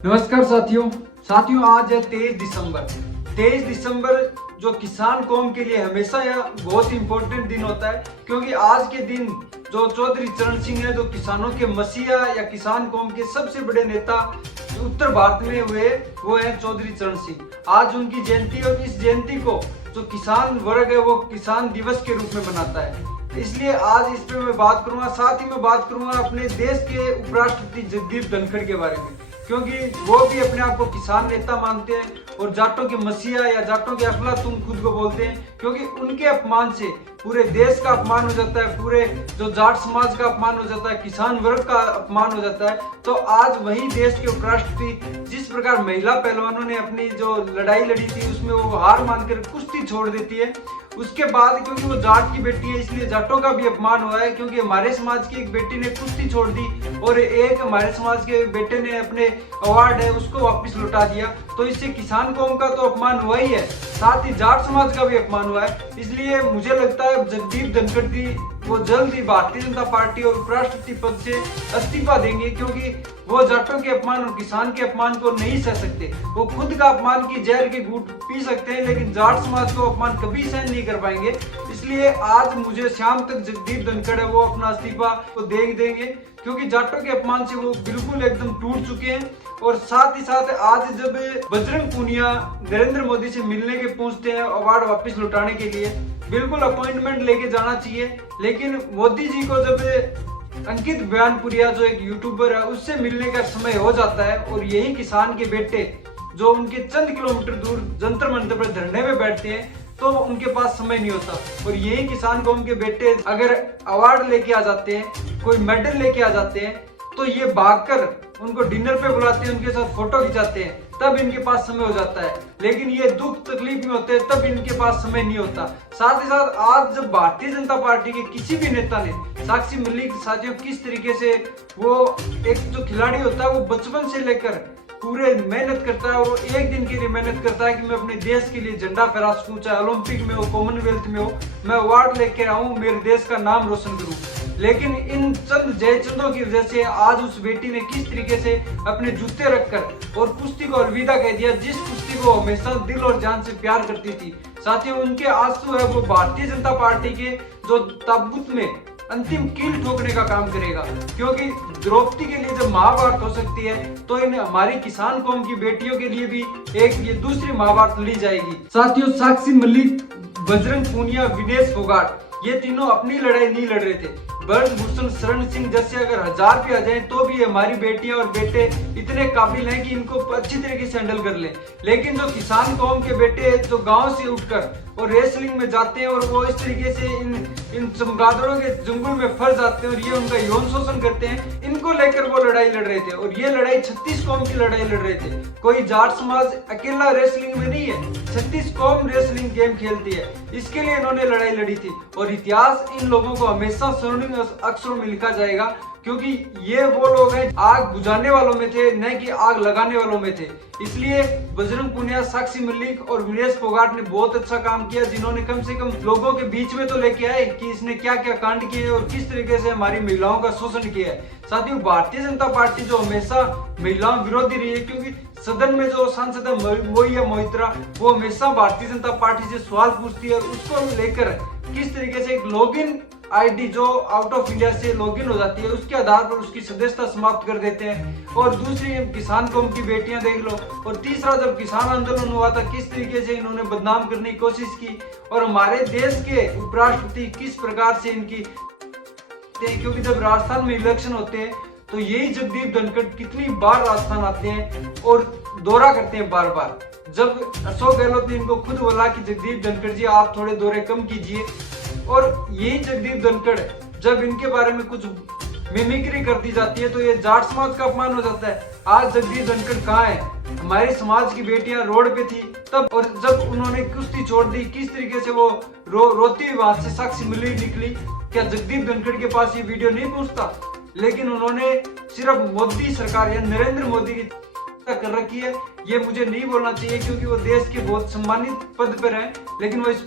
नमस्कार साथियों आज है 23 दिसंबर। 23 दिसंबर जो किसान कौम के लिए हमेशा यह बहुत इंपॉर्टेंट दिन होता है, क्योंकि आज के दिन जो चौधरी चरण सिंह है, जो किसानों के मसीहा या किसान कौम के सबसे बड़े नेता उत्तर भारत में हुए, वो है चौधरी चरण सिंह। आज उनकी जयंती और इस जयंती को जो किसान वर्ग है वो किसान दिवस के रूप में मनाता है। इसलिए आज इस पे मैं बात करूंगा। साथ ही मैं बात करूंगा अपने देश के उपराष्ट्रपति जगदीप धनखड़ के बारे में, क्योंकि वो भी अपने आप को किसान नेता मानते हैं और जाटों के मसीहा या जाटों के अफलातून खुद को बोलते हैं, क्योंकि उनके अपमान से पूरे देश का अपमान हो जाता है, पूरे जो जाट समाज का अपमान हो जाता है, किसान वर्ग का अपमान हो जाता है। तो आज वही देश के उपराष्ट्रपति जिस प्रकार महिला पहलवानों ने अपनी जो लड़ाई लड़ी थी उसमें वो हार मानकर कुश्ती छोड़ देती है, उसके बाद क्योंकि वो जाट की बेटी है इसलिए जाटों का भी अपमान हुआ है, क्योंकि हमारे समाज की एक बेटी ने कुश्ती छोड़ दी और एक हमारे समाज के बेटे ने अपने अवार्ड है उसको वापस लौटा दिया। तो इससे किसान कौम का तो अपमान हुआ ही है, साथ ही जाट समाज का भी अपमान हुआ है। इसलिए मुझे लगता है जगदीप धनखड़ जी वो जल्द ही भारतीय जनता पार्टी और उपराष्ट्रपति पद से इस्तीफा देंगे, क्योंकि वो जाटों के अपमान और किसान के अपमान को नहीं सह सकते। वो खुद का अपमान की जहर के घूंट पी सकते हैं, लेकिन जाट समाज को अपमान कभी सहन नहीं कर पाएंगे। इसलिए आज मुझे शाम तक जगदीप धनखड़ है वो अपना इस्तीफा को दे देंगे, क्योंकि जाटों के अपमान से वो बिल्कुल एकदम टूट चुके हैं। और साथ ही साथ आज जब बजरंग पूनिया नरेंद्र मोदी से मिलने के पहुंचते हैं अवार्ड वापस लौटाने के लिए, बिल्कुल अपॉइंटमेंट लेके जाना चाहिए, लेकिन मोदी जी को जब अंकित बयानपुरिया जो एक यूट्यूबर है उससे मिलने का समय हो जाता है और यही किसान के बेटे जो उनके चंद किलोमीटर दूर जंतर मंतर पर धरने में बैठते हैं तो उनके पास समय नहीं होता। और यही किसान कौम के बेटे अगर अवार्ड लेके आ जाते हैं, कोई मेडल लेके आ जाते हैं, तो ये भागकर उनको डिनर पे बुलाते हैं, उनके साथ फोटो खिंचाते हैं, तब इनके पास समय हो जाता है। लेकिन ये दुख तकलीफ में होते हैं तब इनके पास समय नहीं होता। साथ ही साथ आज जब भारतीय जनता पार्टी के किसी भी नेता ने साक्षी मलिक साथियों किस तरीके से वो एक जो खिलाड़ी होता है वो बचपन से लेकर पूरे मेहनत करता है और वो एक दिन के लिए मेहनत करता है कि मैं अपने देश के लिए झंडा फहरा सकूं, चाहे ओलंपिक में हो, कॉमनवेल्थ में हो, मैं अवार्ड लेके आऊं, मेरे देश का नाम रोशन करूं। लेकिन इन चंद जयचंदों की वजह से आज उस बेटी ने किस तरीके से अपने जूते रखकर और कुश्ती को अलविदा कह दिया, जिस कुश्ती को हमेशा दिल और जान से प्यार करती थी। साथियों उनके आंसू है वो भारतीय जनता पार्टी के जो ताबूत में अंतिम कील ठोकने का काम करेगा, क्योंकि द्रौपदी के लिए जब महाभारत हो सकती है तो इन हमारी किसान कौम की बेटियों के लिए भी एक ये दूसरी महाभारत ली जाएगी। साथियों साक्षी मलिक, बजरंग पूनिया, विनेश फोगाट ये तीनों अपनी लड़ाई नहीं लड़ रहे थे। ब्रजभूषण शरण सिंह जैसे अगर 1000 पे आ जाए तो भी हमारी बेटियां और बेटे इतने काबिल हैं कि इनको अच्छी तरीके से हैंडल कर लें। लेकिन जो किसान कौम के बेटे जो गांव से उठकर और रेसलिंग में जाते हैं और वो इस तरीके से इन चमगादड़ों के जंगल में फंस जाते हैं और ये उनका यौन शोषण करते हैं, इनको लेकर वो लड़ाई लड़ रहे थे। और ये लड़ाई 36 कौम की लड़ाई लड़ रहे थे। कोई जाट समाज अकेला रेसलिंग में नहीं है, 36 कौम रेसलिंग गेम खेलती है, इसके लिए इन्होंने लड़ाई लड़ी थी। और इतिहास इन लोगों को हमेशा स्वर्णिम अक्षरों में लिखा जाएगा, क्योंकि ये वो लोग हैं आग बुझाने वालों में थे, न कि आग लगाने वालों में थे। इसलिए बजरंग पूनिया, साक्षी मलिक और विनेश फोगाट ने बहुत अच्छा काम किया, जिन्होंने कम से कम लोगों के बीच में तो लेके आए कि इसने क्या क्या कांड किए और किस तरीके से हमारी महिलाओं का शोषण किया है। साथियों भारतीय जनता पार्टी जो हमेशा महिलाओं विरोधी रही है, क्योंकि सदन में जो सांसद है मोहिया मोहित्रा वो हमेशा भारतीय जनता पार्टी से सवाल पूछती है और उसको लेकर किस तरीके से एक लॉगिन आईडी जो आउट ऑफ इंडिया से लॉगिन हो जाती है उसके आधार पर उसकी सदस्यता समाप्त कर देते हैं। और दूसरी किसान कौम की बेटियां देख लो। और तीसरा जब किसान आंदोलन हुआ था किस तरीके से इन्होंने बदनाम करने की कोशिश की और हमारे देश के उपराष्ट्रपति किस प्रकार से इनकी, क्योंकि जब राजस्थान में इलेक्शन होते हैं तो यही जगदीप धनखड़ कितनी बार राजस्थान आते हैं और दौरा करते हैं बार बार। जब अशोक गहलोत ने इनको खुद बोला कि जगदीप धनखड़ जी आप थोड़े दौरे कम कीजिए, और यही जगदीप धनखड़ जब इनके बारे में कुछ मिमिक्री कर दी जाती है तो ये जाट समाज का अपमान हो जाता है। आज जगदीप धनखड़ कहाँ है? हमारे समाज की बेटियां रोड पे थी तब, और जब उन्होंने कुश्ती छोड़ दी किस तरीके से वो रोती हुई वहां से साक्षी मलिक निकली। क्या जगदीप धनखड़ के पास ये वीडियो नहीं पहुंचता? लेकिन उन्होंने सिर्फ मोदी सरकार या नरेंद्र मोदी की कर रखी है। ये मुझे नहीं बोलना चाहिए क्योंकि वो देश के बहुत सम्मानित पद पर हैं, लेकिन वो इस